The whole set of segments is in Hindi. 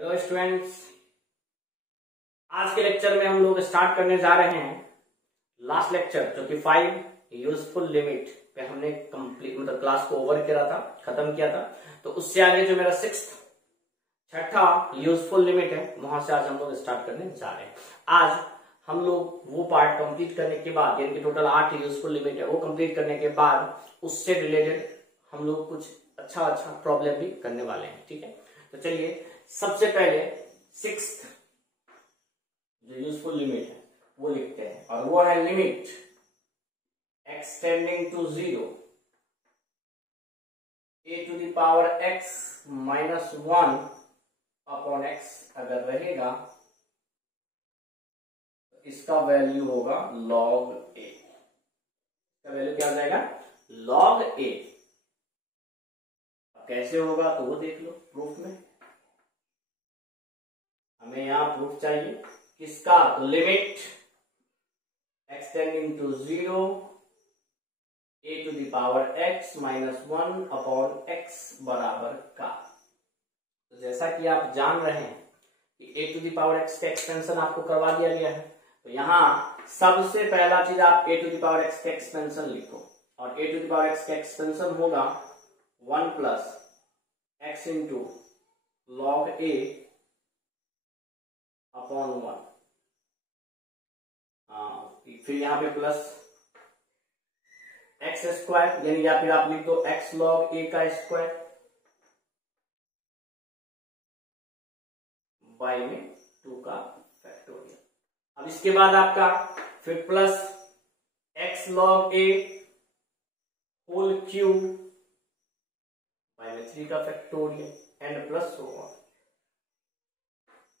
हेलो स्टूडेंट्स, आज के लेक्चर में हम लोग स्टार्ट करने जा रहे हैं लास्ट लेक्चर जो कि 5 यूजफुल लिमिट पे हमने कंप्लीट मतलब क्लास को ओवर किया था, खत्म किया था। तो उससे आगे जो मेरा छठा यूजफुल लिमिट है, वहां से आज हम लोग स्टार्ट करने जा रहे हैं। आज हम लोग वो पार्ट कंप्लीट करने के बाद, यानी कि टोटल 8 यूजफुल लिमिट है, वो कंप्लीट करने के बाद उससे रिलेटेड हम लोग कुछ अच्छा प्रॉब्लम भी करने वाले हैं। ठीक है, तो चलिए सबसे पहले 6th जो यूजफुल लिमिट है वो लिखते हैं, और वो है limit extending to 0 a to the power x minus 1 upon x अगर रहेगा तो इसका वैल्यू होगा log a। इसका वैल्यू क्या हो जाएगा? log a। कैसे होगा तो वो देख लो प्रूफ में। हमें यहां प्रूफ चाहिए किसका? तो limit extending to 0 a to the power x minus 1 upon x बराबर का। तो जैसा कि आप जान रहे हैं कि a to the power x का एक्सपेंशन आपको करवा दिया गया है, तो यहां सबसे पहला चीज आप a to the power x का एक्सपेंशन लिखो, और a to the power x का एक्सपेंशन होगा 1 plus x into log a upon 1। फिर यहां पे प्लस एक्स स्क्वायर, यानी या फिर आप लिख दो एक्स लॉग ए का स्क्वायर बाई में 2 का फैक्टोरियल। अब इसके बाद आपका फिर plus x log a whole cube by में 3 का factorial and plus so on.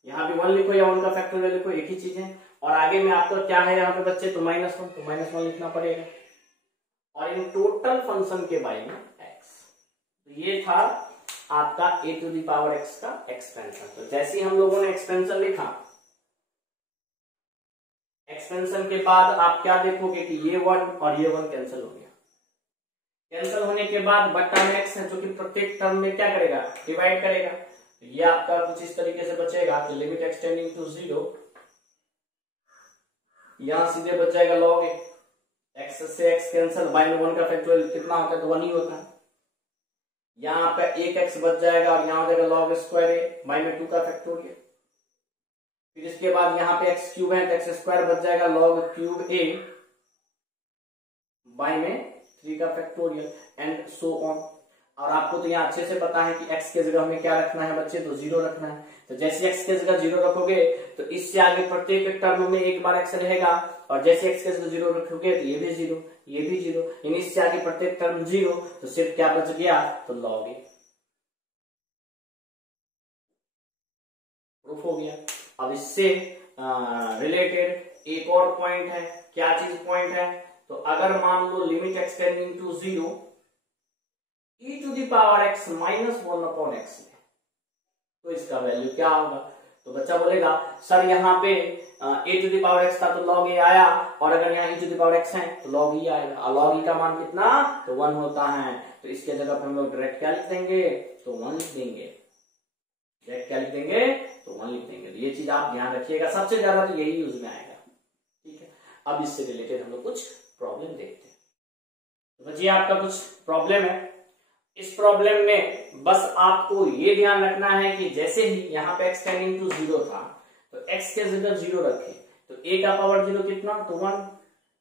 यहां भी 1 लिखो या 1 का फैक्टोरियल लिखो, एक ही चीज है। और आगे में आपका क्या है यहाँ पे बच्चे? तो माइनस 1, तो माइनस 1 लिखना पड़ेगा, और इन टोटल फंक्शन के बाई में x। तो ये था आपका a to the power x का एक्सपेंशन। तो जैसे ही हम लोगों ने एक्सपेंशन लिखा, एक्सपेंशन के बाद आप क्या देखोगे कि ये 1 और ये 1 कैंसिल हो गया। कैंसिल होने के बाद बट्टा में x है जो कि प्रत्येक टर्म में क्या करेगा? डिवाइड करेगा। तो ये आपका कुछ इस तरीके से बचेगा। तो लिमिट एक्सटेंडिंग टू 0, यहां सीधे बच जाएगा log a, x से x कैंसिल, बाई में 1 का फैक्टोरियल कितना होता है? तो 1 ही होता है। यहां पे एक x बच जाएगा और यहां हो जाएगा log स्क्वायर a बाई में 2 का फैक्टोरियल। फिर इसके बाद यहां पे x क्यूब है तो x स्क्वायर बच जाएगा log क्यूब a बाई में 3 का फैक्टोरियल एंड सो ऑन। और आपको तो यहाँ अच्छे से पता है कि x के जगह हमें क्या रखना है बच्चे? तो 0 रखना है। तो जैसे x के जगह 0 रखोगे तो इससे आगे प्रत्येक टर्म में एक बार x रहेगा, और जैसे x के जगह 0 रखोगे तो ये भी 0, ये भी 0, यानी इससे आगे प्रत्येक टर्म 0, तो सिर्फ क्या बच गया? तो log a। प्रूफ हो गया। अब इससे रिलेटेड एक और पॉइंट है। क्या चीज पॉइंट है? तो अगर मान लो limit extending to 0 e to the power x minus 1 upon x है, तो इसका वैल्यू क्या होगा? तो बच्चा बोलेगा सर यहाँ पे a to the power x था तो log a आया, और अगर यहाँ e to the power x है तो log e आएगा, और log e का मान कितना? तो 1 होता है। तो इसके जगह पर हम लोग डायरेक्ट क्या लिख देंगे? तो 1 लिख देंगे। डायरेक्ट क्या लिख देंगे? तो 1 लिख देंगे। तो ये चीज आप ध्यान रखिएगा, सबसे ज्यादा तो यही यूज में आएगा। ठीक है, अब इससे रिलेटेड हम लोग कुछ प्रॉब्लम देखते हैं। तो बच्चे आपका कुछ प्रॉब्लम है। इस प्रॉब्लम में बस आपको ये ध्यान रखना है कि जैसे ही यहाँ पे x टेंडिंग टू 0 था तो x के जगह 0 रखे, तो a का पावर 0 कितना? तो 1।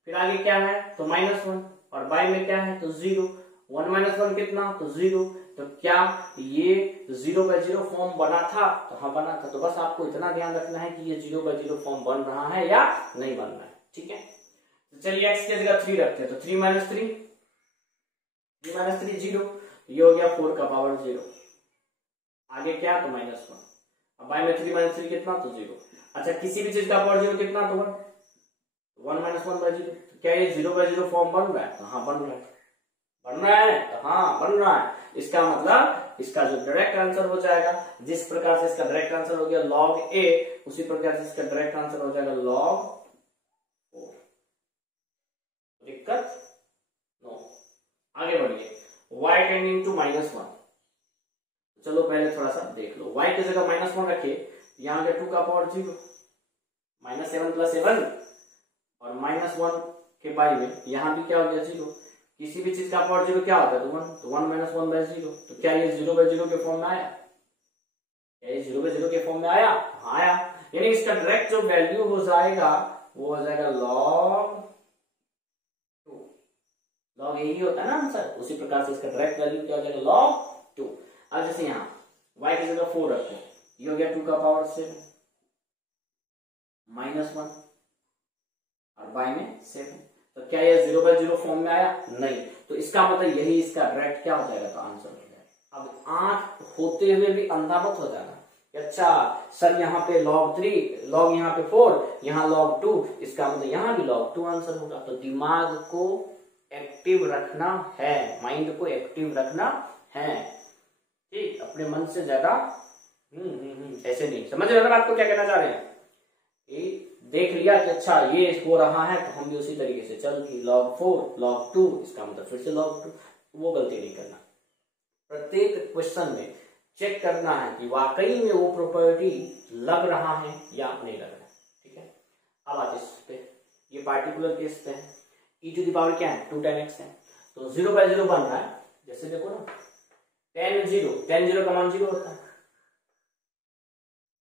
फिर आगे क्या है? तो माइनस 1, और बाई में क्या है? तो 0। 1 माइनस 1 कितना? तो 0। तो क्या ये 0/0 फॉर्म बना था? तो हाँ बना था। तो बस आपको इतना ध्यान रखना है कि ये 0/0 फॉर्म बन रहा है या नहीं बन रहा है। ठीक है, तो चलिए x के जगह 3 रखते हैं। तो 3 माइनस 3 0, ये हो गया 4 का पावर 0। आगे क्या? तो माइनस 1। अब बाई में 3 माइनस 3 कितना? तो 0। अच्छा, किसी भी चीज का पावर 0 कितना? तो 1 माइनस 1/0। तो क्या ये 0/0 फॉर्म बन रहा है? तो हाँ बन रहा है। बन रहा है? तो हाँ बन रहा है। इसका मतलब इसका जो डायरेक्ट आंसर हो जाएगा, जिस प्रकार से इसका डायरेक्ट आंसर हो गया log a, उसी प्रकार से इसका डायरेक्ट आंसर हो जाएगा log 4। दिक्कत नो। आगे बढ़िए, y टेंडिंग टू -1। चलो पहले थोड़ा सा देख लो, y की जगह -1 रखिए, यहाँ पे 2 का पावर 0, -7 + 7 और -1 के बाई में यहाँ भी क्या हो गया 0। किसी भी चीज का पावर 0 क्या होता है तो 1, तो 1 - 1/0। तो क्या ये 0/0 के फॉर्म में आया? क्या ये 0/0 के फॉर्म में आया? हाँ आया। यानी इसका डायरेक्ट जो वैल्यू हो जाएगा वो हो जाएगा log 2। log यही होता है ना आंसर, उसी प्रकार से इसका डायरेक्ट वैल्यू क्या हो जाएगा log 2। अब जैसे यहाँ y की जगह 4 रखो, ये हो गया 2 का पावर 7 -1 और बाई में 7। तो क्या ये 0/0 फॉर्म में आया? नहीं। तो इसका मतलब यही इसका डायरेक्ट क्या हो जाएगा तो आंसर हो जाएगा। अब आंख होते हुए भी अंधा मत हो जाना, अच्छा सर यहाँ पे log 3, log यहाँ पे 4, यहाँ log 2, इसका मतलब यहाँ भी log 2 आंसर होगा। तो दिमाग को एक्टिव रखना है, माइंड को एक्टिव रखना है, ठीक, अपने मन से ज्यादा ऐसे नहीं। समझ रहे हो ना बात को, क्या कहना चाह रहे हैं? देख लिया कि अच्छा ये हो रहा है तो हम भी उसी तरीके से चल कि log 4, log 2, इसका मतलब फिर से log 2। वो गलती नहीं करना। प्रत्येक क्वेश्चन में चेक करना है कि वाकई में वो प्रॉपर्टी लग रहा है या नहीं लग रहा है, ठीक है। अब आते इस पे, ये पार्टिकुलर केस पे है, e टू द पावर क्या है 2 tan x है, तो 0/0 बन रहा है। जैसे देखो ना tan 0 का मान 0 होता है,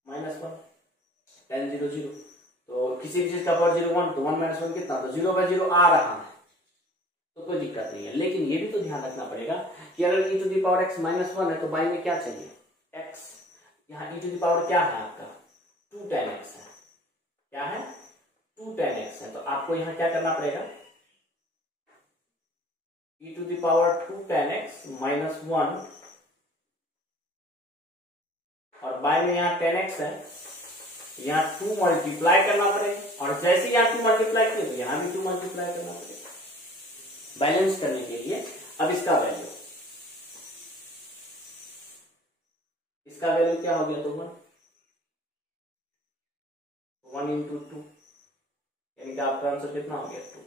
-1 tan 0 0, तो किसी भी चीज का पावर 0 1, तो 1 - 1 कितना, तो 0/0 आ रहा है, तो कोई दिक्कत नहीं है। लेकिन ये भी तो ध्यान रखना पड़ेगा कि अगर e to the power x -1 है तो बाई में क्या चाहिए x, यहाँ e टू द पावर क्या है आपका 2 tan x है, क्या है 2 tan x है, तो आपको यहाँ क्या करना पड़ेगा e to the power 2 tan x -1 और बाय में यहाँ tan x है, यहाँ 2 मल्टीप्लाई करना पड़ेगा, और जैसे यहाँ 2 मल्टीप्लाई किए तो यहाँ भी 2 मल्टीप्लाई करना पड़ेगा बैलेंस करने के लिए। अब इसका वैल्यू क्या हो गया तो 1 × 2, यानी कि आपका आंसर कितना हो गया 2,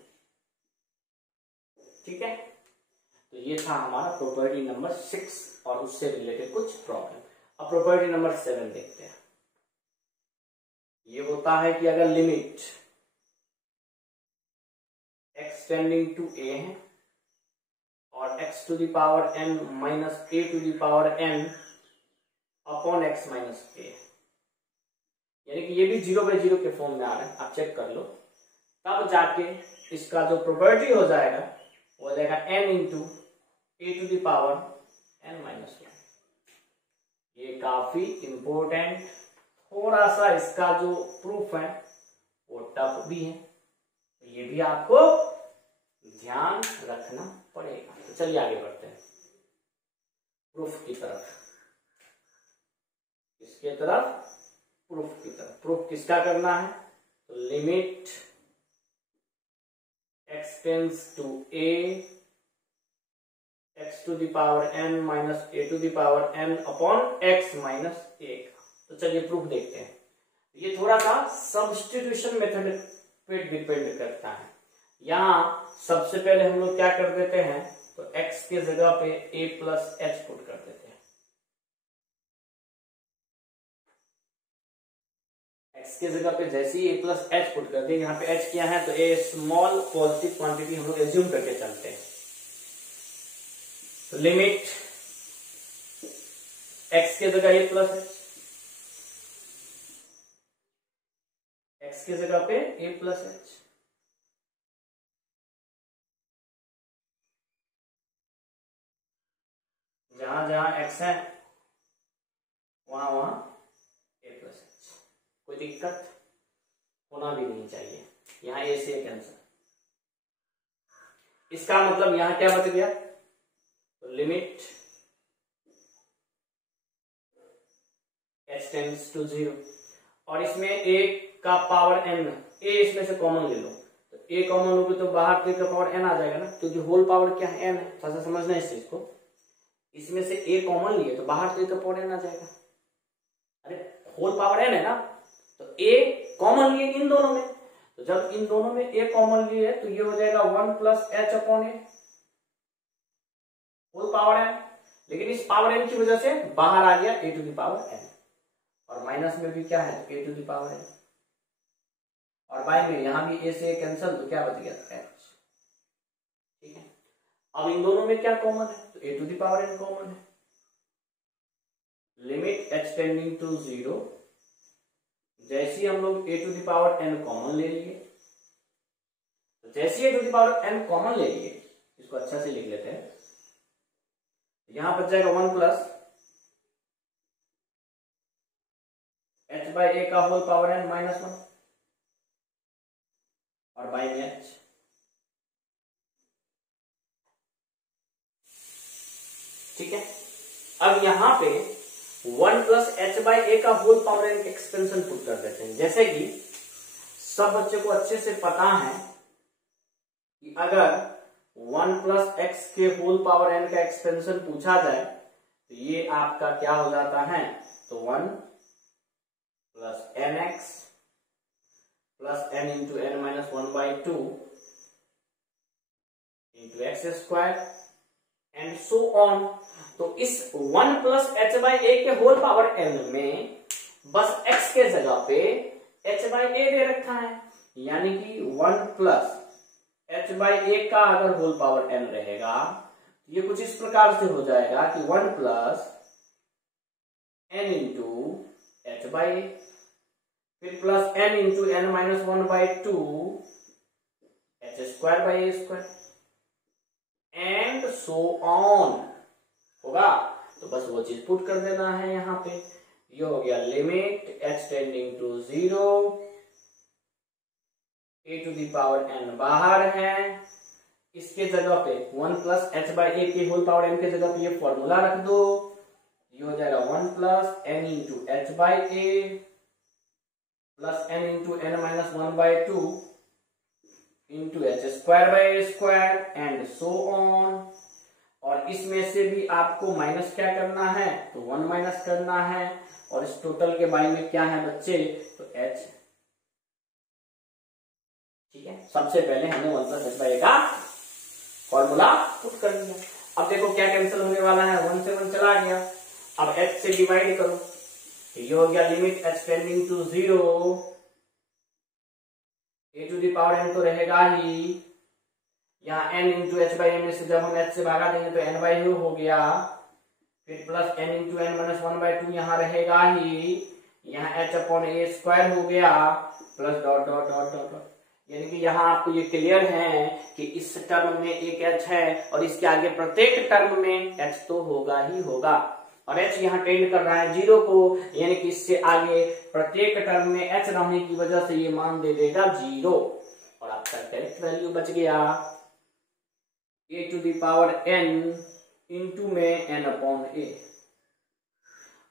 ठीक है। तो ये था हमारा प्रॉपर्टी नंबर 6 और उससे रिलेटेड कुछ प्रॉब्लम। अब प्रॉपर्टी नंबर 7 देखते हैं। ये होता है कि अगर limit x tending to a है और x to the power n minus a to the power n upon x minus a, यानी कि ये भी 0/0 के फॉर्म में आ रहा है, आप चेक कर लो, तब जाके इसका जो प्रॉपर्टी हो जाएगा वो हो जाएगा n into a to the power n minus 1। ये काफी इंपॉर्टेंट, थोड़ा सा इसका जो प्रूफ है वो टफ भी है, तो ये भी आपको ध्यान रखना पड़ेगा। तो चलिए आगे बढ़ते हैं प्रूफ की तरफ, इसके तरफ प्रूफ की तरफ। प्रूफ किसका करना है तो limit x tends to a x to the power n minus a to the power n upon x minus 1। तो चलिए प्रूफ देखते हैं। ये थोड़ा सा सब्स्टिट्यूशन मेथड पे डिपेंड करता है। यहाँ सबसे पहले हम लोग क्या कर देते हैं तो x के जगह पे a प्लस h पुट कर देते हैं। x के जगह पे जैसे ही a प्लस h पुट कर दिए, यहाँ पे h क्या है तो a स्मॉल पॉजिटिव क्वांटिटी हम लोग एज्यूम करके चलते हैं। तो लिमिट x के जगह a प्लस h, x की जगह पे a प्लस h, जहां जहां x है वहां वहां a प्लस h। कोई दिक्कत होना भी नहीं चाहिए, यहाँ a से कैंसर। इसका मतलब यहां क्या बच गया तो लिमिट h टेंड्स टू 0, और इसमें a का पावर n, a इसमें से कॉमन ले लो, तो a कॉमन होगी तो बाहर तो का पावर n आ जाएगा ना, क्योंकि होल पावर क्या है n है। थोड़ा सा समझना इस चीज को, इसमें से a कॉमन लिए तो बाहर तो का पावर n आ जाएगा, अरे होल पावर n है ना, तो a कॉमन लिए इन दोनों में, तो जब इन दोनों में a कॉमन लिए तो ये हो जाएगा 1 plus h upon a whole power n। लेकिन इस पावर n की वजह से बाहर आ गया a to the power n, और माइनस में भी क्या है तो a to the power n, और बाय में यहां भी a से कैंसिल तो क्या बच गया h। ठीक है, अब इन दोनों में क्या कॉमन है तो a to the power n common है। लिमिट h टेंडिंग टू 0, जैसे ही हम लोग a to the power n common ले लिए, तो जैसे ही a to the power n common ले लिए, इसको अच्छा से लिख लेते हैं, यहां बच जाएगा 1 प्लस h बाई a का होल पावर n माइनस 1 और बाई में h। ठीक है, अब यहां पे 1 प्लस h बाई a का होल पावर n का एक्सपेंशन पुट कर देते हैं। जैसे कि सब बच्चे को अच्छे से पता है कि अगर 1 प्लस x के होल पावर n का एक्सपेंशन पूछा जाए तो ये आपका क्या हो जाता है तो 1 plus nx plus n into n minus 1 by 2 into x square and so on. तो इस 1 प्लस h बाई a के होल पावर n में बस x के जगह पे h बाई a दे रखा है, यानी कि 1 प्लस h बाई a का अगर होल पावर n रहेगा ये कुछ इस प्रकार से हो जाएगा कि 1 plus n into h by a, फिर plus n into n minus 1 by 2 h square by a square and so on होगा। तो बस वो चीज पुट कर देना है यहाँ पे। ये हो गया limit h tending to 0, a to the power n बाहर है, इसके जगह पे 1 प्लस h बाई a के होल पावर n के जगह पे ये फॉर्मूला रख दो। ये हो जाएगा 1 plus n into h by a plus n into n minus 1 by 2 into h square by a square and so on. और इसमें से भी आपको माइनस क्या करना है तो 1 माइनस करना है, और इस टोटल के बारे में क्या है बच्चे तो h। ठीक है, सबसे पहले हमने 1 प्लस h बाई a का फॉर्मूला पुट कर दिया। अब देखो क्या कैंसिल होने वाला है, 1 से 1 चला गया, अब h से डिवाइड करो, ये हो गया limit h tending to 0, a to the power n तो रहेगा ही, यहाँ n into h by n से जब हम h से भागा देंगे तो n बाई u हो गया, फिर plus n into n minus 1 by 2 यहाँ रहेगा ही, यहाँ h अपॉन a स्क्वायर हो गया plus dot dot dot dot dot. यानी कि यहाँ आपको ये क्लियर है कि इस टर्म में एक h है और इसके आगे प्रत्येक टर्म में h तो होगा ही होगा, और h यहाँ टेंड कर रहा है 0 को, यानी कि इससे आगे प्रत्येक टर्म में h रहने की वजह से ये मान दे देगा 0, और आपका करेक्ट वैल्यू बच गया a to the power n into में n अपॉन a।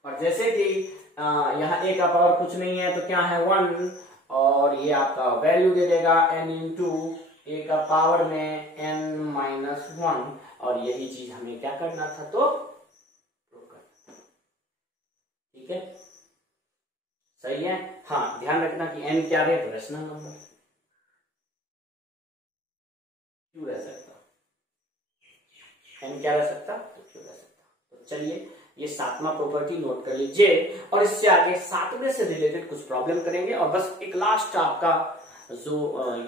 और जैसे कि यहाँ a का पावर कुछ नहीं है तो क्या है 1, और ये आपका वैल्यू दे देगा n इंटू a का पावर में n माइनस 1, और यही चीज हमें क्या करना था तो प्रूव करना था। ठीक है, सही है। हाँ, ध्यान रखना कि n क्या रहे तो रेशनल नंबर क्यों रह सकता, n क्या रह सकता तो क्यों रह सकता। तो चलिए ये 7वां प्रॉपर्टी नोट कर लीजिए, और इससे आगे 7वें से रिलेटेड कुछ प्रॉब्लम करेंगे, और बस एक लास्ट आपका जो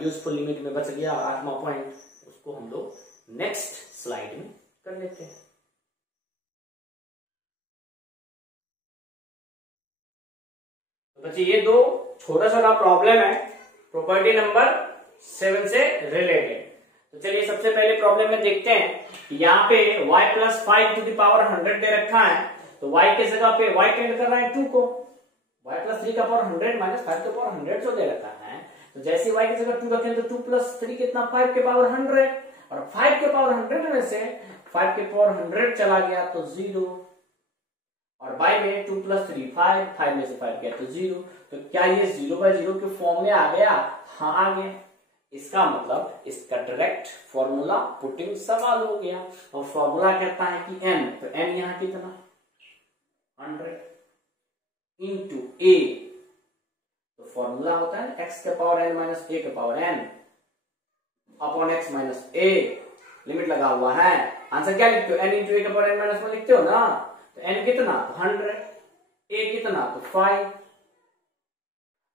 यूजफुल लिमिट में बच गया 8वां पॉइंट, उसको हम लोग नेक्स्ट स्लाइड में कर लेते हैं। तो बच्चे ये दो छोटा छोटा प्रॉब्लम है प्रॉपर्टी नंबर 7 से रिलेटेड। तो चलिए सबसे पहले प्रॉब्लम में देखते हैं। यहाँ पे y plus 5 to the power 100 दे रखा है, तो y के जगह पे y टेंड कर रहा है 2 को, y प्लस 3 का पावर 100 माइनस 5 का पावर 100 जो दे रखा है, तो जैसे y की जगह 2 रखें तो 2 प्लस 3 कितना 5 के पावर 100, और 5 के पावर 100 में से 5 के पावर 100 चला गया तो 0, और बाय में 2 प्लस 3 5, 5 में से 5 गया तो 0। तो क्या ये 0 बाय 0 के फॉर्म में आ गया? हाँ आ गया। इसका मतलब इसका डायरेक्ट फॉर्मूला पुटिंग सवाल हो गया, और फॉर्मूला कहता है कि n, तो n यहाँ कितना 100 इंटू a, तो फॉर्मूला होता है x के पावर n माइनस a के power n upon x minus a, limit लगा हुआ है आंसर क्या लिखते हो, n इंटू ए का पावर n माइनस 1 लिखते हो ना। तो n कितना, तो 100, a कितना, तो 5,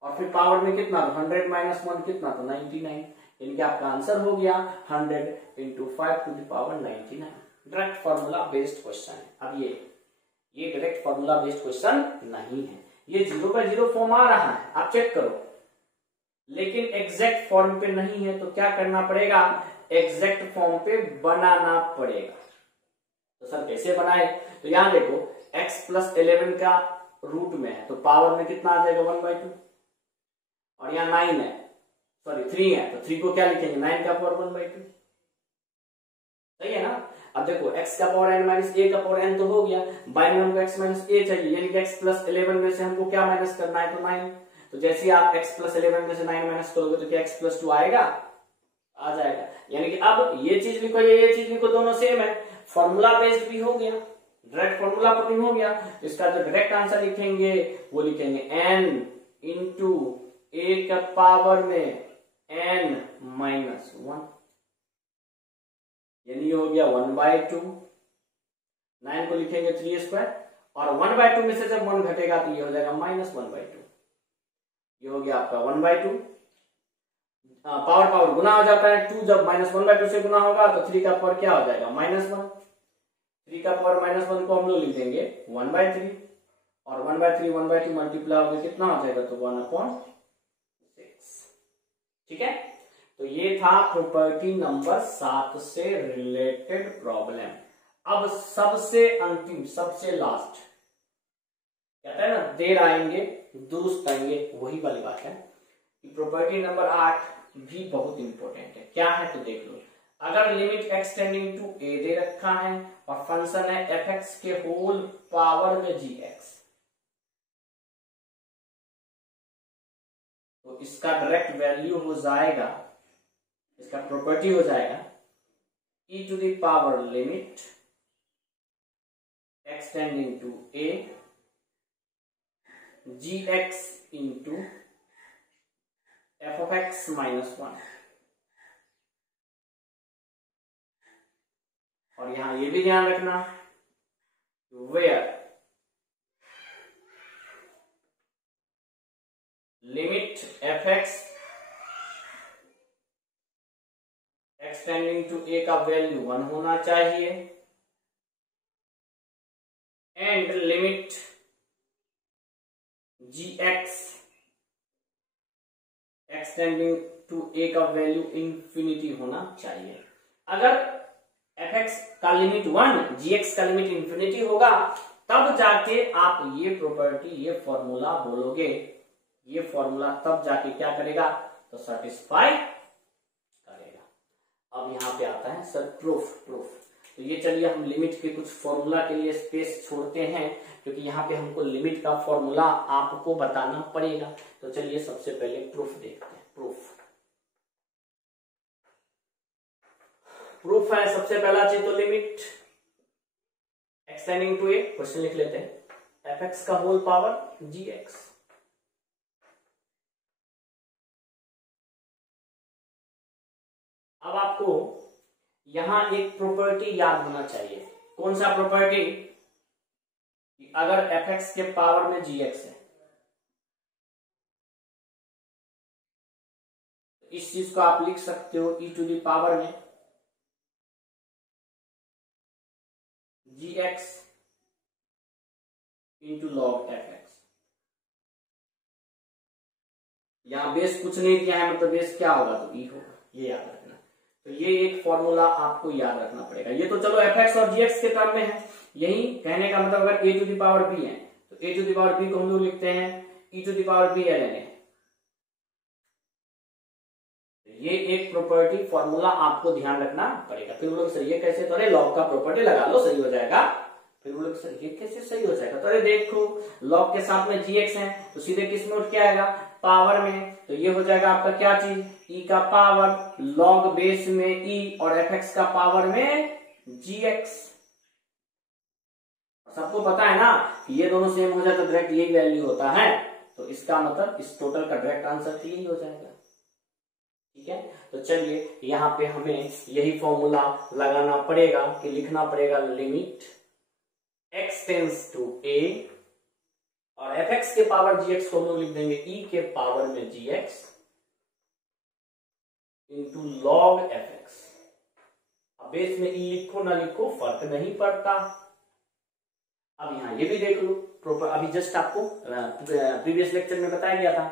और फिर पावर में कितना, तो 100 माइनस 1 कितना, तो 99। इनके आपका आंसर हो गया 100 into 5 to the power 99। Direct formula based question है। अब ये डायरेक्ट फॉर्मूला बेस्ड क्वेश्चन नहीं है, ये 0/0 फॉर्म आ रहा है, आप चेक करो, लेकिन एग्जैक्ट फॉर्म पे नहीं है। तो क्या करना पड़ेगा, एग्जैक्ट फॉर्म पे बनाना पड़ेगा। तो सर कैसे बनाए, तो यहां देखो x प्लस 11 का रूट में है, तो पावर में कितना आ जाएगा 1/2, और यहाँ 9 है, सॉरी 3 है, तो 3 को क्या लिखेंगे, 9 का पावर 1/2, सही है ना। अब देखो x का पावर n माइनस a का पावर n तो हो गया, बाय में हमको x माइनस a चाहिए, यानी कि x प्लस 11 में से हमको क्या माइनस करना है, तो 9। तो जैसे ही आप x प्लस 11 में से 9 माइनस करोगे तो क्या x प्लस 2 आएगा, आ जाएगा। यानी कि अब ये चीज लिखो, ये चीज लिखो, दोनों सेम है, फॉर्मूला बेस्ड भी हो गया, डायरेक्ट फॉर्मूला पर भी हो गया। इसका जो डायरेक्ट आंसर लिखेंगे वो लिखेंगे n इंटू a का पावर में n माइनस 1, यानी ये हो गया 1/2, 9 को लिखेंगे 3 स्क्वायर, और 1/2 में से जब 1 घटेगा तो ये हो जाएगा माइनस 1/2, ये हो गया आपका 1/2। पावर पावर गुना हो जाता है, 2 जब माइनस 1/2 से गुना होगा तो 3 का पावर क्या हो जाएगा, -1। 3 का पावर -1 को हम लोग लिख देंगे 1/3, और 1/3 1/2 मल्टीप्लाई होगा कितना हो जाएगा, तो 1/6। ठीक है, तो ये था प्रॉपर्टी नंबर 7 से रिलेटेड प्रॉब्लम। अब सबसे अंतिम, सबसे लास्ट, कहते हैं ना देर आएंगे दुरुस्त आएंगे, वही वाली बात है कि प्रॉपर्टी नंबर 8 भी बहुत इंपॉर्टेंट है। क्या है तो देख लो, अगर लिमिट एक्सटेंडिंग टू a दे रखा है और फंक्शन है f(x) के होल पावर में gx, तो इसका डायरेक्ट वैल्यू हो जाएगा, इसका प्रॉपर्टी हो जाएगा e to the power limit extending to a gx into f(x) minus 1। और यहां ये भी ध्यान रखना, where limit f(x) x tending to a का वैल्यू 1 होना चाहिए, and limit gx x tending to a का वैल्यू इंफिनिटी होना चाहिए। अगर f(x) का लिमिट 1, gx का लिमिट इंफिनिटी होगा, तब जाके आप ये प्रॉपर्टी, ये फॉर्मूला बोलोगे, ये फॉर्मूला तब जाके क्या करेगा, तो सेटिस्फाई करेगा। अब यहां पे आता है सर प्रूफ। तो ये चलिए हम लिमिट के कुछ फॉर्मूला के लिए स्पेस छोड़ते हैं, क्योंकि यहाँ पे हमको लिमिट का फॉर्मूला आपको बताना पड़ेगा। तो चलिए सबसे पहले प्रूफ देखते हैं। प्रूफ है सबसे पहला चीज तो limit extending to a, question लिख लेते हैं, f(x) का होल पावर gx। अब आपको यहां एक प्रॉपर्टी याद होना चाहिए। कौन सा प्रॉपर्टी, अगर f(x) के पावर में gx है, तो इस चीज को आप लिख सकते हो e टू द पावर में gx इंटू लॉग f(x). यहां बेस कुछ नहीं दिया है, मतलब बेस क्या होगा, तो e होगा, ये याद रखना। तो ये एक फॉर्मूला आपको याद रखना पड़ेगा। ये तो चलो f(x) और gx के टर्म में है, यही कहने का मतलब अगर a to the power b है तो a to the power b को हम लोग लिखते हैं e to the power b ln a। ये एक प्रॉपर्टी फॉर्मूला आपको ध्यान रखना पड़ेगा। फिर बोलोगे सर ये कैसे, तो अरे लॉग का प्रॉपर्टी लगा लो सही हो जाएगा। फिर बोलोगे सर ये कैसे सही हो जाएगा, तो अरे देखो लॉग के साथ में gx है तो सीधे किस में उठ के आएगा, पावर में। तो ये हो जाएगा आपका क्या चीज, e का पावर लॉग बेस में e और f(x) का पावर में gx। सबको पता है ना कि ये दोनों सेम हो जाए तो डायरेक्ट यही वैल्यू होता है, तो इसका मतलब इस टोटल का डायरेक्ट आंसर तो यही हो जाएगा। ठीक है, तो चलिए यहाँ पे हमें यही फॉर्मूला लगाना पड़ेगा कि लिखना पड़ेगा limit x tends to a और fx के पावर gx को हम लोग लिख देंगे e के पावर में gx इंटू लॉग fx। अब बेस में e लिखो ना लिखो फर्क नहीं पड़ता। अब यहाँ ये भी देख लो, अभी जस्ट आपको प्रीवियस लेक्चर में बताया गया था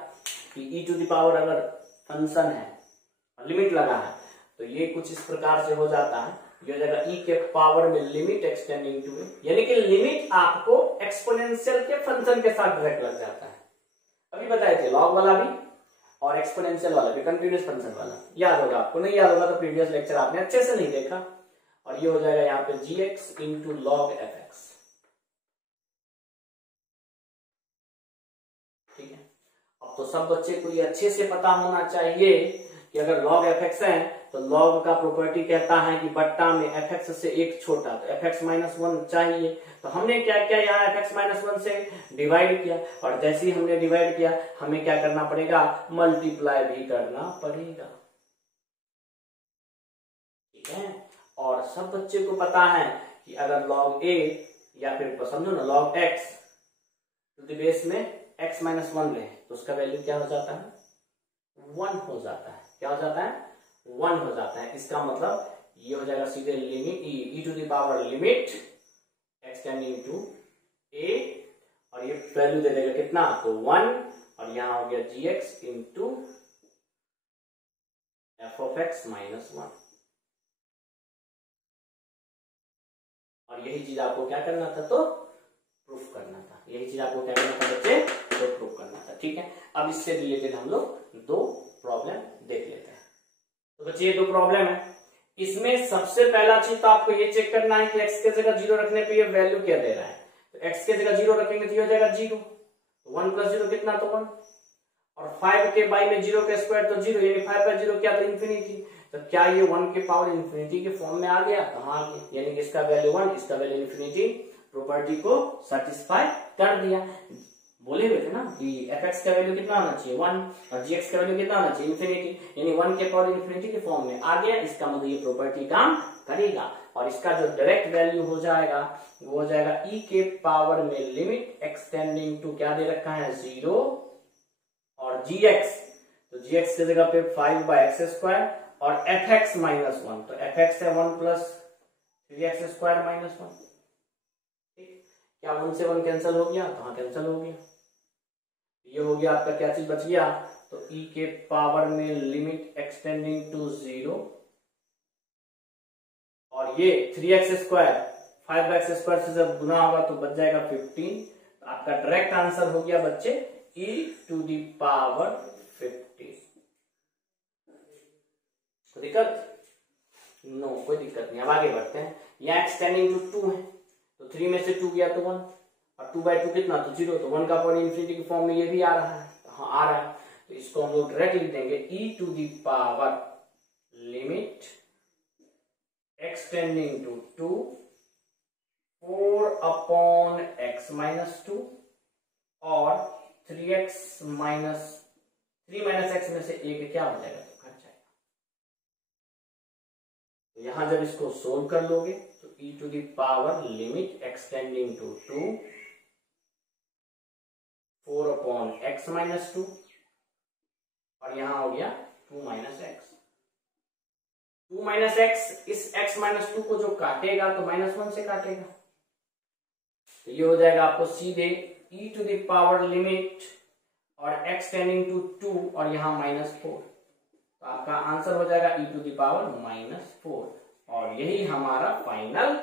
कि e टू द पावर अगर फंक्शन है और लिमिट लगा है तो ये कुछ इस प्रकार से हो जाता है, ये हो जाएगा e के पावर में लिमिट एक्सटेंडिंग टू a, यानी कि लिमिट आपको एक्सपोनेंशियल के फंक्शन के साथ डायरेक्ट लग जाता है। अभी बताए थे लॉग वाला भी और एक्सपोनेंशियल वाला भी, कंटिन्यूअस फंक्शन वाला याद होगा आपको, नहीं याद होगा तो प्रीवियस लेक्चर आपने अच्छे से नहीं देखा। और ये हो जाएगा यहाँ पे gx इंटू लॉग fx। ठीक है, अब तो सब बच्चे को ये अच्छे से पता होना चाहिए कि अगर log fx है तो log का प्रॉपर्टी कहता है कि बट्टा में fx से एक छोटा, तो fx माइनस 1 चाहिए। तो हमने क्या किया, यहाँ fx माइनस 1 से डिवाइड किया और जैसे ही हमने डिवाइड किया हमें क्या करना पड़ेगा, मल्टीप्लाई भी करना पड़ेगा। ठीक है, और सब बच्चे को पता है कि अगर log a या फिर समझो ना log x to the base में x माइनस 1 ले तो उसका वैल्यू क्या हो जाता है, 1 हो जाता है। क्या हो जाता है, 1 हो जाता है। इसका मतलब ये हो जाएगा सीधे limit e to the power limit extending to a और ये वैल्यू दे देगा कितना, तो 1 और यहां हो गया gx into F of x minus 1। और यही चीज आपको क्या करना था, तो प्रूफ करना था। यही चीज आपको क्या करना था बच्चे, तो प्रूफ करना था। ठीक है, अब इससे रिलेटेड हम लोग दो प्रॉब्लम देख लेते हैं। तो बच्चे ये दो प्रॉब्लम है, इसमें सबसे पहला चीज तो आपको ये चेक करना है कि x के जगह 0 रखने पे ये वैल्यू क्या दे रहा है। तो x के जगह 0 रखेंगे तो ये हो जाएगा 0, तो 1 प्लस 0 कितना, तो 1, और 5 के बाई में 0 का स्क्वायर तो 0, यानी 5 बाई 0 क्या, तो इंफिनिटी। तो क्या ये 1 के पावर इंफिनिटी के फॉर्म में आ गया, कहाँ आ गया, यानी कि इसका वैल्यू 1, इसका वैल्यू इंफिनिटी, प्रॉपर्टी को सेटिस्फाई कर दिया। बोले हुए थे ना कि fx का वैल्यू कितना होना चाहिए, 1 और gx का वैल्यू कितना होना चाहिए, इंफिनिटी, यानी 1 के पावर इंफिनिटी के फॉर्म में आ गया। इसका मतलब ये प्रॉपर्टी काम करेगा और इसका जो डायरेक्ट वैल्यू हो जाएगा वो हो जाएगा e के पावर में लिमिट एक्सटेंडिंग टू क्या दे रखा है, 0 और gx, तो gx की जगह पे 5/x² और fx माइनस 1, तो fx है 1 प्लस 3x² माइनस 1। ठीक, क्या 1 से 1 कैंसिल हो गया, कहाँ कैंसिल हो गया, ये हो गया आपका, क्या चीज बच गया, तो e के पावर में लिमिट एक्सटेंडिंग टू 0 और ये 3x² 5x² से जब गुना होगा तो बच जाएगा 15। तो आपका डायरेक्ट आंसर हो गया बच्चे e टू द पावर 15। कोई दिक्कत, नो कोई दिक्कत नहीं। अब आगे बढ़ते हैं, यहाँ एक्सटेंडिंग टू 2 है तो 3 में से 2 गया तो 1 और 2/2 कितना, तो 0, तो 1 का पावर इंफिनिटी के फॉर्म में ये भी आ रहा है, हाँ आ रहा है। तो इसको हम लोग डायरेक्ट लिख देंगे e to the power limit extending to 2 4/x minus 2 और 3x माइनस 3 माइनस x में से एक क्या हो जाएगा, तो घट जाएगा। तो यहां जब इसको सोल्व कर लोगे तो e to the power limit extending to 2 4/x minus 2 और यहां हो गया 2 माइनस एक्स। 2 माइनस एक्स, इस x माइनस 2 को जो काटेगा तो -1 से काटेगा, तो ये हो जाएगा आपको सीधे e to the power limit और x टेंडिंग टू 2 और यहां -4, तो आपका आंसर हो जाएगा e टू द पावर -4 और यही हमारा फाइनल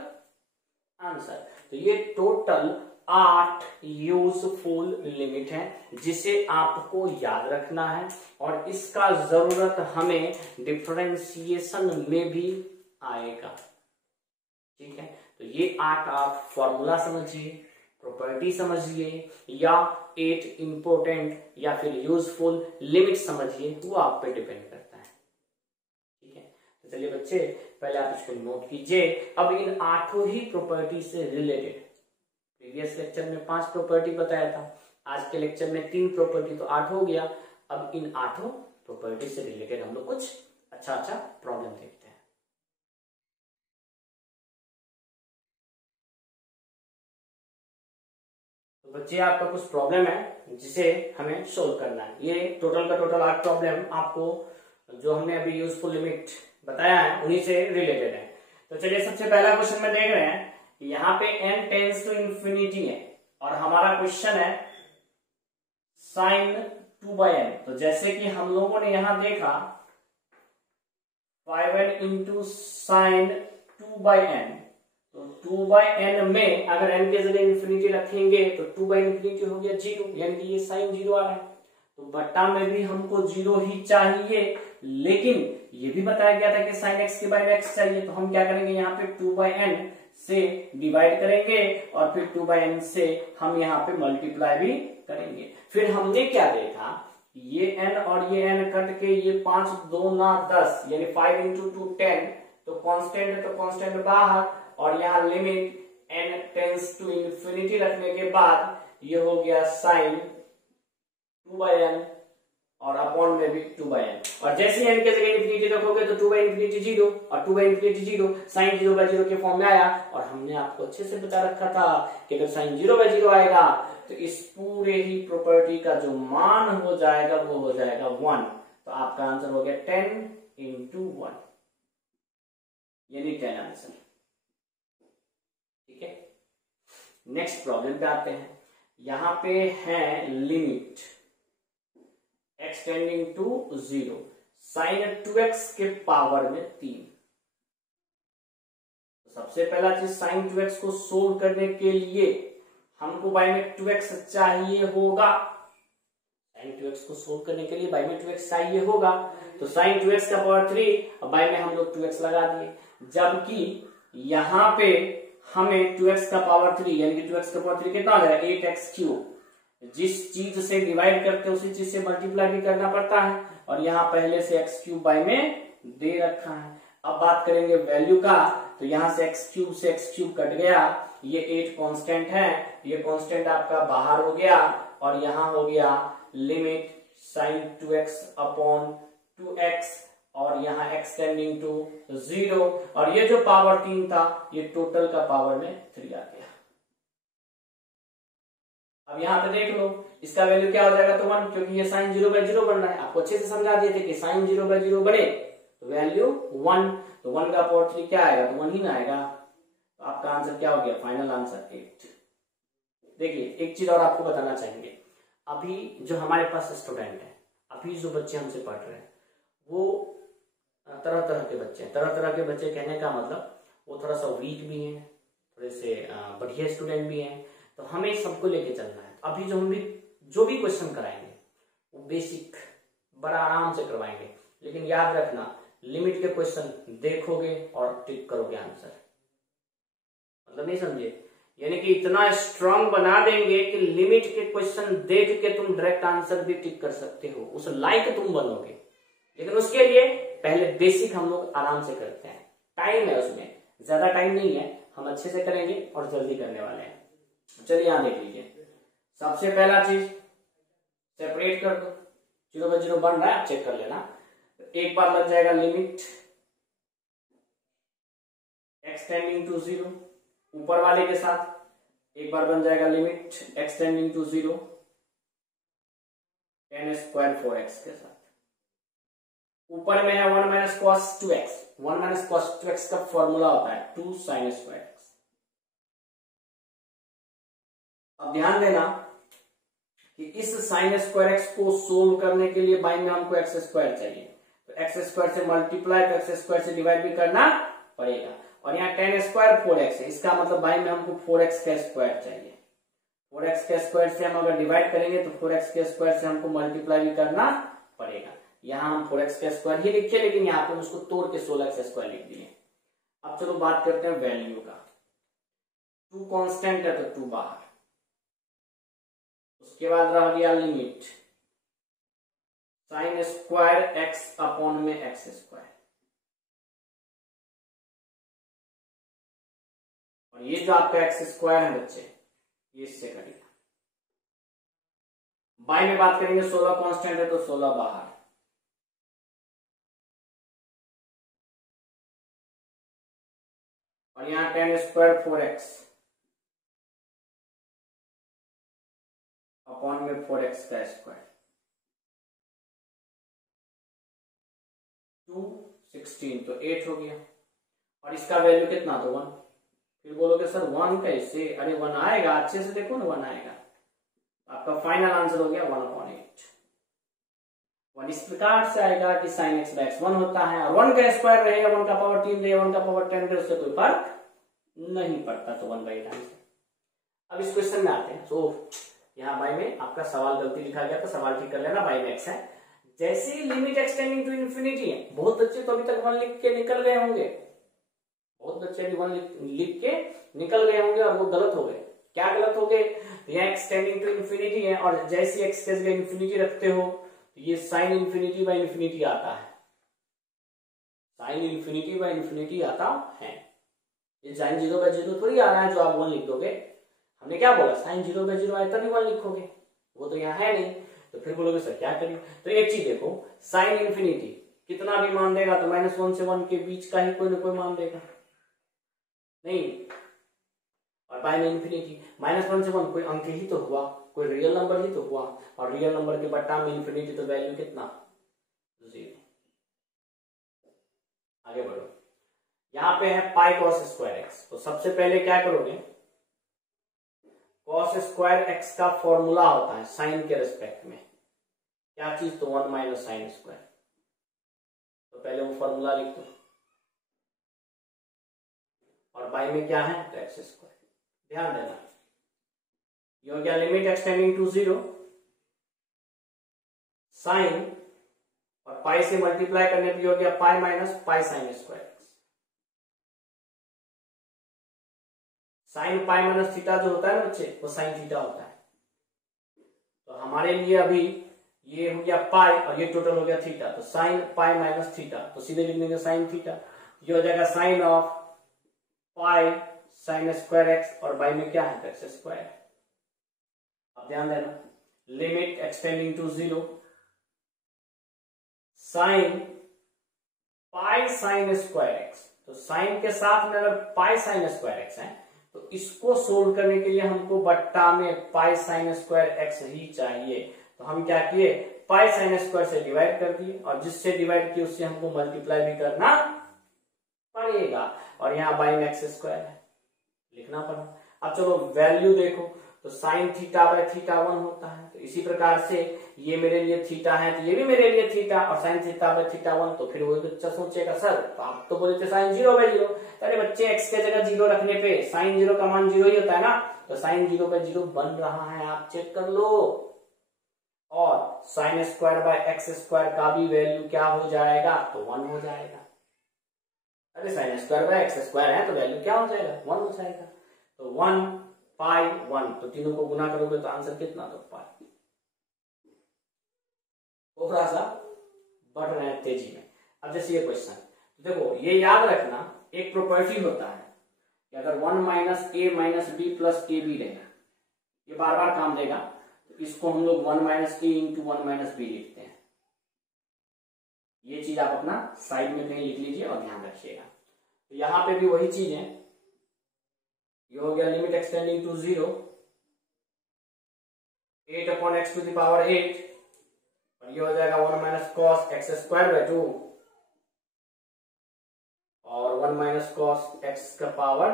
आंसर। तो ये टोटल 8 यूजफुल लिमिट है जिसे आपको याद रखना है और इसका जरूरत हमें डिफरेंशिएशन में भी आएगा। ठीक है, तो ये 8 आप फॉर्मूला समझिए, प्रॉपर्टी समझिए या 8 इंपोर्टेंट या फिर यूजफुल लिमिट समझिए, वो आप पे डिपेंड करता है। ठीक है, तो चलिए बच्चे पहले आप इसको नोट कीजिए। अब इन 8 ही प्रॉपर्टी से रिलेटेड प्रीवियस लेक्चर में 5 प्रॉपर्टी बताया था, आज के लेक्चर में 3 प्रॉपर्टी, तो 8 हो गया। अब इन 8 प्रॉपर्टी से रिलेटेड हम लोग कुछ अच्छा अच्छा प्रॉब्लम देखते हैं। तो बच्चे आपका कुछ प्रॉब्लम है जिसे हमें सोल्व करना है। ये टोटल का टोटल 8 प्रॉब्लम आपको जो हमने अभी यूजफुल लिमिट बताया है उन्हीं से रिलेटेड है। तो चलिए सबसे पहला क्वेश्चन में देख रहे हैं कि यहाँ पे n टेंस टू इंफिनिटी है और हमारा क्वेश्चन है साइन 2/n। तो जैसे कि हम लोगों ने यहां देखा 5n इंटू साइन 2/n, तो 2/n में अगर n के जगह इंफिनिटी रखेंगे तो 2/इंफिनिटी हो गया 0, यानी कि ये साइन 0 आ रहा है। तो बट्टा में भी हमको 0 ही चाहिए, लेकिन ये भी बताया गया था कि साइन x के बारे में x चाहिए। तो हम क्या करेंगे, यहाँ पे 2/n से डिवाइड करेंगे और फिर 2/n से हम यहाँ पे मल्टीप्लाई भी करेंगे। फिर हमने क्या देखा, ये n और ये n कट के ये 5 2 9 10 यानी 5 इंटू 2 10, तो कांस्टेंट है तो कांस्टेंट बाहर, और यहाँ limit n tends to infinity रखने के बाद ये हो गया साइन 2/n और अपॉन में भी 2/n। और जैसे n के जगह इंफिनिटी रखोगे तो 2/इंफिनिटी 0 और 2/इंफिनिटी 0 साइन 0/0 के फॉर्म में आया। और हमने आपको अच्छे से बता रखा था कि अगर साइन 0/0 आएगा तो इस पूरे ही प्रॉपर्टी का जो मान हो जाएगा वो हो जाएगा 1। तो आपका आंसर हो गया 10 इंटू 1 यानी 10 आंसर। ठीक है, नेक्स्ट प्रॉब्लम पे आते हैं। यहां पे है limit x tending to 0 sine 2x के पावर में 3। सबसे पहला चीज साइन 2x को सोल्व करने के लिए हमको बाई में 2x चाहिए होगा। साइन 2x को सोल्व करने के लिए बाई में 2x चाहिए होगा, तो साइन 2x का पावर 3 और बाई में हम लोग 2x लगा दिए। जबकि यहां पे हमें 2x का पावर 3 यानी कि 2x का पावर 3 कितना हो जाएगा 8x3। जिस चीज से डिवाइड करते हैं उसी चीज से मल्टीप्लाई भी करना पड़ता है, और यहाँ पहले से x³ बाई में दे रखा है। अब बात करेंगे वैल्यू का, तो यहाँ से x³ से x³ कट गया, ये 8 कांस्टेंट है, ये कांस्टेंट आपका बाहर हो गया, और यहाँ हो गया limit sign 2x upon 2x और यहाँ x टेंडिंग टू 0, और ये जो पावर 3 था ये टोटल का पावर में 3 आ गया। अब यहाँ पे देख लो इसका वैल्यू क्या हो जाएगा, तो 1, क्योंकि ये साइन 0/0 बन रहा है। आपको अच्छे से समझा दिए थे कि साइन 0/0 बने तो वैल्यू 1, तो 1 का पावर 3 क्या आएगा, तो 1 ही ना आएगा। तो आपका आंसर क्या हो गया, फाइनल आंसर 8। देखिए एक चीज और आपको बताना चाहेंगे, अभी जो हमारे पास स्टूडेंट है, अभी जो बच्चे हमसे पढ़ रहे हैं वो तरह तरह के बच्चे हैं। तरह तरह के बच्चे कहने का मतलब वो थोड़ा सा वीक भी हैं, थोड़े से बढ़िया स्टूडेंट भी हैं। तो हमें सबको लेके चलना है। अभी जो हम भी जो भी क्वेश्चन कराएंगे वो बेसिक बड़ा आराम से करवाएंगे, लेकिन याद रखना लिमिट के क्वेश्चन देखोगे और टिक करोगे आंसर। मतलब नहीं समझे, यानी कि इतना स्ट्रांग बना देंगे कि लिमिट के क्वेश्चन देख के तुम डायरेक्ट आंसर भी टिक कर सकते हो, उस लायक तुम बनोगे। लेकिन उसके लिए पहले बेसिक हम लोग आराम से करते हैं, टाइम है उसमें, ज्यादा टाइम नहीं है, हम अच्छे से करेंगे और जल्दी करने वाले हैं। चलिए यहां देख लीजिए, सबसे पहला चीज सेपरेट कर दो, 0/0 बन रहा है, चेक कर लेना। एक बार लग जाएगा लिमिट x टेंडिंग टू 0 ऊपर वाले के साथ, एक बार बन जाएगा limit x tending to 0 tan² 4x के साथ। ऊपर में है 1 minus cos 2x, 1 minus cos 2x का फॉर्मूला होता है 2 sin square x। अब ध्यान देना कि इस sin square x को सोल्व करने के लिए बाई में हमको x² चाहिए, तो x² से मल्टीप्लाई तो x² से डिवाइड भी करना पड़ेगा, और यहाँ tan² 4x है, इसका मतलब बाई में हमको 4x का स्क्वायर चाहिए। 4x के स्क्वायर से हम अगर डिवाइड करेंगे तो 4x के स्क्वायर से हमको मल्टीप्लाई भी करना पड़ेगा। यहाँ हम 4x का स्क्वायर ही लिखे, लेकिन यहाँ पे उसको तोड़ के 16x² लिख दिए। अब चलो बात करते हैं वैल्यू का। 2 कांस्टेंट है तो 2 बाहर, उसके बाद रह गया limit sine square x upon में x², और ये जो आपका x² है बच्चे ये इससे कटेगा। बाई में बात करेंगे 16 कांस्टेंट है तो 16 बाहर, और यहाँ 10 स्क्वायर 4x अपॉन में 4x का स्क्वायर 216 तो 8 हो गया। और इसका वैल्यू कितना तो 1। फिर बोलोगे सर 1 कैसे, अरे 1 आएगा, अच्छे से देखो ना 1 आएगा। आपका फाइनल आंसर हो गया 1/8। 1 इस प्रकार से आएगा कि sin x बाय x 1 होता है, और 1 का स्क्वायर रहेगा, 1 का पावर 3 रहेगा, 1 का पावर 10 रहेगा, उससे कोई फर्क नहीं पड़ता, तो 1/8 आंसर। अब इस क्वेश्चन में आते हैं। तो यहाँ बाई में आपका सवाल गलती लिखा गया, तो सवाल ठीक कर लेना, बाई में x है। जैसे ही लिमिट एक्सटेंडिंग टू इन्फिनिटी है, बहुत बच्चे तो अभी तक 1 लिख के निकल गए होंगे, बहुत बच्चे अभी 1 लिख के निकल गए होंगे, और वो गलत हो गए। क्या गलत हो गए? यहाँ एक्सटेंडिंग टू इन्फिनिटी है, और जैसे x के जगह इन्फिनिटी रखते हो तो ये साइन इन्फिनिटी बाय इन्फिनिटी आता है, साइन इन्फिनिटी बाय इन्फिनिटी आता है। ये साइन 0/0 थोड़ी आ रहा है जो आप 1 लिख दोगे। हमने क्या बोला, साइन 0/0 आए तभी 1 लिखोगे, वो तो यहाँ है नहीं। तो फिर बोलोगे सर क्या करें? तो एक चीज देखो, साइन इन्फिनिटी कितना भी मान देगा तो -1 से 1 के बीच का ही कोई ना कोई मान देगा, नहीं। और बाय में इन्फिनिटी -1 से 1 कोई अंक ही तो हुआ, कोई रियल नंबर ही तो हुआ, और रियल नंबर के बट्टा में इन्फिनिटी, तो वैल्यू कितना 0। आगे बढ़ो, यहाँ पे है पाई cos स्क्वायर x। तो सबसे पहले क्या करोगे, cos स्क्वायर x का फॉर्मूला होता है साइन के रिस्पेक्ट में, क्या चीज तो 1 माइनस साइन स्क्वायर। तो पहले वो फॉर्मूला लिख दो, और बाई में क्या है तो x स्क्वायर। ध्यान देना, ये हो गया लिमिट एक्सटेंडिंग टू 0 साइन, और पाई से मल्टीप्लाई करने पे हो गया pi minus pi sine square. Sine pi minus theta जो होता है ना बच्चे, वो साइन थीटा होता है। तो हमारे लिए अभी ये हो गया पाई, और ये टोटल हो गया थीटा, तो साइन पाई माइनस थीटा, तो सीधे लिख देंगे साइन थीटा। ये हो जाएगा sine of pi sine square x, और बाई में क्या है एक्स स्क्वायर। अब ध्यान देना, limit extending to 0 sine pi sine square x. तो साइन के साथ में अगर पाई साइन स्क्वायर एक्स है, तो इसको सोल्व करने के लिए हमको बट्टा में पाई साइन स्क्वायर एक्स ही चाहिए। तो हम क्या किए, पाई साइन स्क्वायर से डिवाइड कर दिए, और जिससे डिवाइड किए उससे हमको मल्टीप्लाई भी करना पड़ेगा, और यहाँ बाई में एक्स स्क्वायर है, लिखना पड़ा। अब चलो वैल्यू देखो, तो साइन थीटा बाय थीटा 1 होता है। तो इसी प्रकार से ये मेरे लिए थीटा है, तो ये भी मेरे लिए थीटा, और साइन थीटा बाय थीटा 1। तो फिर वो बच्चा सोचेगा सर तो आप तो बोले थे साइन 0/0। अरे बच्चे एक्स के जगह 0 रखने पे साइन 0 का मान 0 ही होता है ना, तो साइन 0/0 बन रहा है, आप चेक कर लो। और sine square by x square का भी वैल्यू क्या हो जाएगा तो 1 हो जाएगा। अरे sine square by x square है तो वैल्यू क्या हो जाएगा 1 हो जाएगा। तो 1 पाई 1, तो तीनों को गुना करोगे तो आंसर कितना, तो पाई। थोड़ा सा बढ़ रहे हैं तेजी में। अब जैसे ये क्वेश्चन, तो देखो ये याद रखना, एक प्रॉपर्टी होता है कि अगर 1 minus a minus b plus a b रहेगा, ये बार बार काम देगा, तो इसको हम लोग 1 माइनस ए इंटू 1 माइनस बी लिखते हैं। ये चीज आप अपना साइड में कहीं लिख लीजिए और ध्यान रखिएगा। तो यहां पे भी वही चीज है, ये हो गया limit extending to 0 8/x to the power 8, और ये हो जाएगा 1 minus cos x square by 2, और 1 माइनस कॉस एक्स का पावर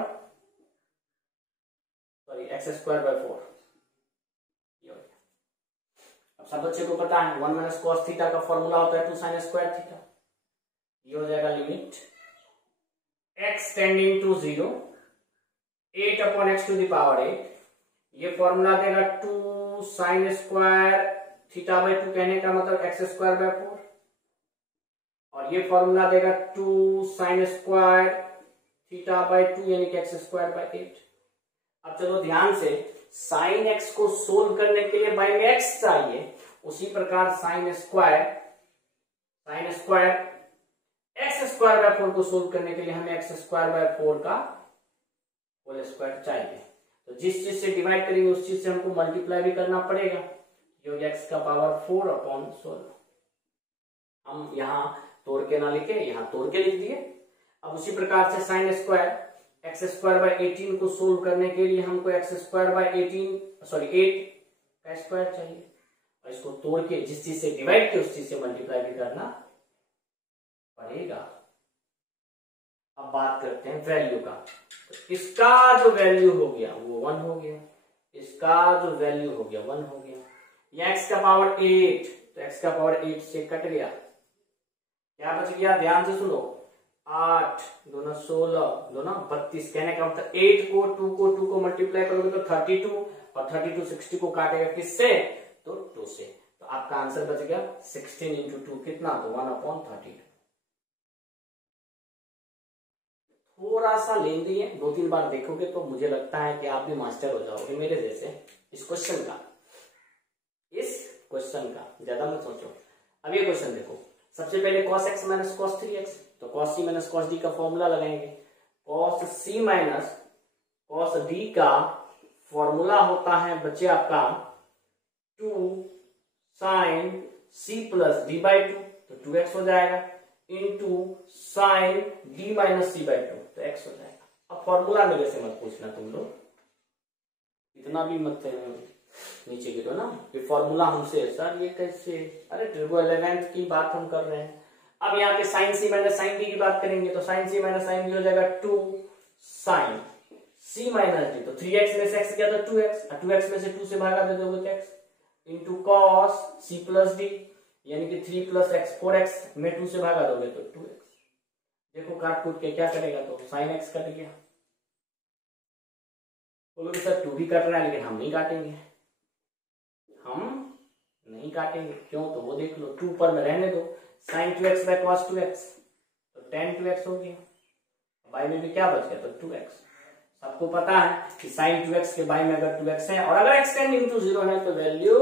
एक्स स्क्वायर बाय 4। ये हो गया। अब सब बच्चे को पता है 1 माइनस कॉस थीटा का फॉर्मूला होता है 2 साइन स्क्वायर थीटा। ये हो जाएगा limit extending to 0 8/x to the power 8। ये फॉर्मूला देगा 2 साइन स्क्वायर थीटा बाय 2, कहने का मतलब एक्स स्क्वायर बाय 4, और ये फॉर्मूला देगा 2 साइन स्क्वायर थीटा बाय 2 यानी कि एक्स स्क्वायर बाय 8। अब चलो ध्यान से, साइन एक्स को सोल्व करने के लिए बाई में एक्स चाहिए, उसी प्रकार sign square x square by 4 को सोल्व करने के लिए हमें एक्स स्क्वायर बाय 4 का होल स्क्वायर चाहिए। तो जिस चीज से डिवाइड करेंगे उस चीज से हमको मल्टीप्लाई भी करना पड़ेगा। ये हो गया एक्स का पावर 4/16। हम यहाँ तोड़ के ना लिखे, यहाँ तोड़ के लिख दिए। अब उसी प्रकार से sign square x square bye 18 को सोल्व करने के लिए हमको एक्स स्क्वायर बाय 8 का स्क्वायर चाहिए, और इसको तोड़ के जिस चीज से डिवाइड किया उस चीज से मल्टीप्लाई भी करना पड़ेगा। अब बात करते हैं वैल्यू का। तो इसका जो वैल्यू हो गया वो 1 हो गया, इसका जो वैल्यू हो गया 1 हो गया। ये x का पावर 8, तो x का पावर 8 से कट गया, क्या बच गया? ध्यान से सुनो, 8 दूना 16 दूना 32। कहने का मतलब 8 को 2 को मल्टीप्लाई करोगे तो 32, और 32 60 को काटेगा किससे? तो 2 से। तो आपका आंसर बच गया 16 इंटू 2 कितना? तो 1/32। थोड़ा सा लेंदी है, 2-3 बार देखोगे तो मुझे लगता है कि आप भी मास्टर हो जाओगे मेरे जैसे इस क्वेश्चन का, ज्यादा मत सोचो। अब ये क्वेश्चन देखो, सबसे पहले cos x minus cos 3x, तो cos c minus cos d का फॉर्मूला लगाएंगे। cos c minus cos d का फॉर्मूला होता है बच्चे आपका 2 sin c plus d by 2, तो 2x हो जाएगा, into sin d minus c by 2, तो x हो जाएगा। अब फॉर्मूला मेरे से मत पूछना तुम लोग, इतना भी मत नीचे गिरो ना, ये फॉर्मूला हमसे सर ये कैसे, अरे ट्रिगो एलिमेंट की बात हम कर रहे हैं। अब यहाँ पे sin c minus sin d की बात करेंगे, तो sin c minus sin d हो जाएगा 2 sin c माइनस d, तो 3x में से x गया तो 2x, 2x में से 2 से भागा दे दोगे तो x, into cos c plus d, यानी कि 3 प्लस x 4x में 2 से भागा दोगे तो 2x। देखो काट कूट के क्या करेगा, तो sin x कट गया। बोलोगे सर 2 भी कट रहा है लेकिन हम नहीं काटेंगे, क्यों? तो वो देख लो, 2 पर में रहने दो, sin 2x bye cos 2x, तो tan 2x हो गया, बाई में भी क्या बच गया? तो 2x। सबको पता है कि sin 2x के बाई में अगर 2x है और अगर x टेंडिंग टू 0 है तो वैल्यू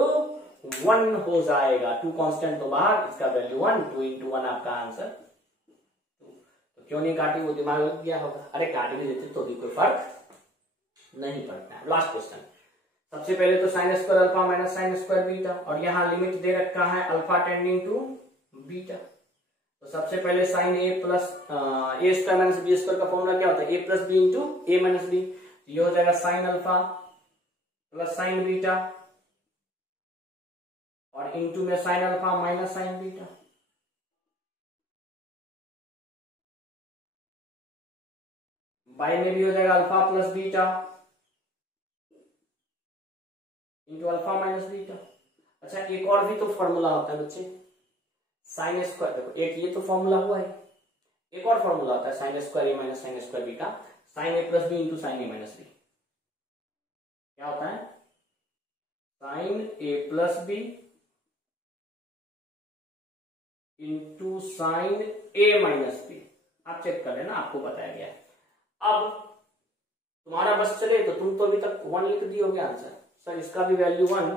1 हो जाएगा। 2 कांस्टेंट तो बाहर, इसका वैल्यू 1, 2 इंटू 1 आपका आंसर। तो क्यों नहीं काटी? वो दिमाग लग गया होगा, अरे काट भी देते तो भी कोई फर्क नहीं पड़ता है। लास्ट क्वेश्चन, सबसे पहले तो sine square alpha minus sine square beta, और यहाँ लिमिट दे रखा है अल्फा टेंडिंग टू बीटा। तो सबसे पहले sign A plus A square minus B square का फॉर्मूला क्या होता है? ए प्लस बी इंटू ए माइनस बी, ये हो जाएगा sine alpha plus sign beta, और इंटू में sign alpha minus sign beta. By में भी हो जाएगा alpha plus beta into alpha minus beta. अच्छा, एक और भी तो फॉर्मूला होता है बच्चे, साइन स्क्वायर। देखो एक ये तो फॉर्मूला हुआ है, एक और फॉर्मूला होता है sine square A minus sine square beta, sine A plus B into sine A minus B. क्या होता है? Sine A plus B into sine A minus B. आप चेक कर लेना, आपको बताया गया है। अब तुम्हारा बस चले तो तुम तो अभी तक 1 लिख दिए होगे आंसर, सर इसका भी वैल्यू 1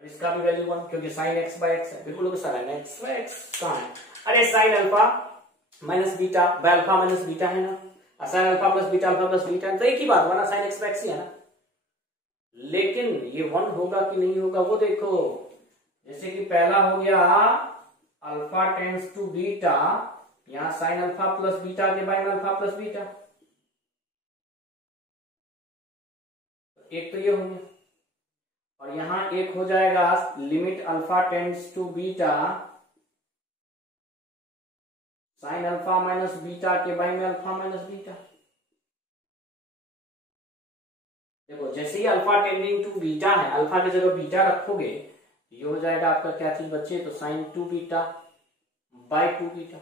और इसका भी वैल्यू 1, क्योंकि साइन एक्स बाय एक्स है। बिल्कुल साइन एक्स बाय एक्स कहां है? अरे sign alpha minus beta by alpha minus beta है ना, sine alpha plus beta alpha plus beta है, तो एक ही बात हुआ ना, साइन एक्स बाय एक्स ही है ना। लेकिन ये 1 होगा कि नहीं होगा वो देखो, जैसे कि पहला हो गया अल्फा टेंड्स टू बीटा, यहां साइन अल्फा प्लस बीटा के बाय में अल्फा प्लस बीटा, एक तो ये हो गया, और यहां एक हो जाएगा limit alpha tends to beta sine alpha minus beta के बाय में अल्फा माइनस बीटा। देखो जैसे ही अल्फा टेंडिंग टू बीटा है, अल्फा की जगह बीटा रखोगे, ये हो जाएगा आपका क्या चीज बच्चे? तो साइन 2 बीटा बाय 2 बीटा।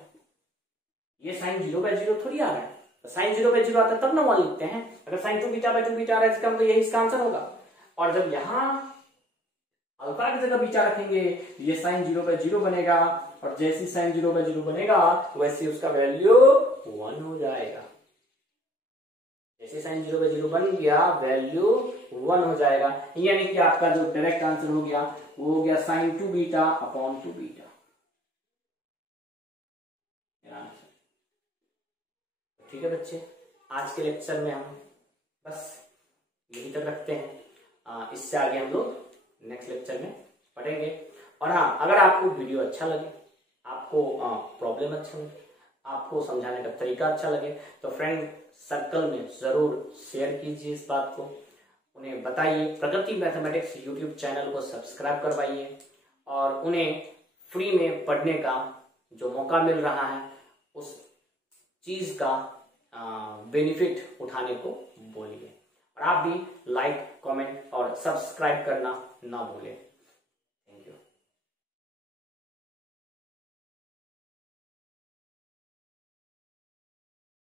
ये साइन 0 बाय 0 थोड़ी आ रहा है, तो साइन 0 बाय 0 आता है तब ना 1 लिखते हैं। अगर साइन 2 बीटा बाय 2 बीटा आ रहा है इसका मतलब यही इसका आंसर होगा। और जब यहां अल्फा की जगह बीटा रखेंगे ये साइन 0 बाय 0 बनेगा, और जैसे साइन 0 बाय 0 बनेगा वैसे उसका वैल्यू 1 हो जाएगा। जैसे साइन 0 बाय 0 बन गया वैल्यू 1 हो जाएगा, यानी कि आपका जो डायरेक्ट आंसर हो गया वो हो गया साइन 2 बीटा अपॉन 2 बीटा। ठीक है बच्चे, आज के लेक्चर में हम बस यही तक रखते हैं, इससे आगे हम लोग नेक्स्ट लेक्चर में पढ़ेंगे। और हाँ, अगर आपको वीडियो अच्छा लगे, आपको प्रॉब्लम अच्छा लगे, आपको समझाने का तरीका अच्छा लगे तो फ्रेंड सर्कल में जरूर शेयर कीजिए इस बात को, उन्हें बताइए। प्रगति मैथमेटिक्स यूट्यूब चैनल को सब्सक्राइब करवाइए और उन्हें फ्री में पढ़ने का जो मौका मिल रहा है उस चीज का बेनिफिट उठाने को बोलिए। और आप भी लाइक, कमेंट और सब्सक्राइब करना ना भूलें।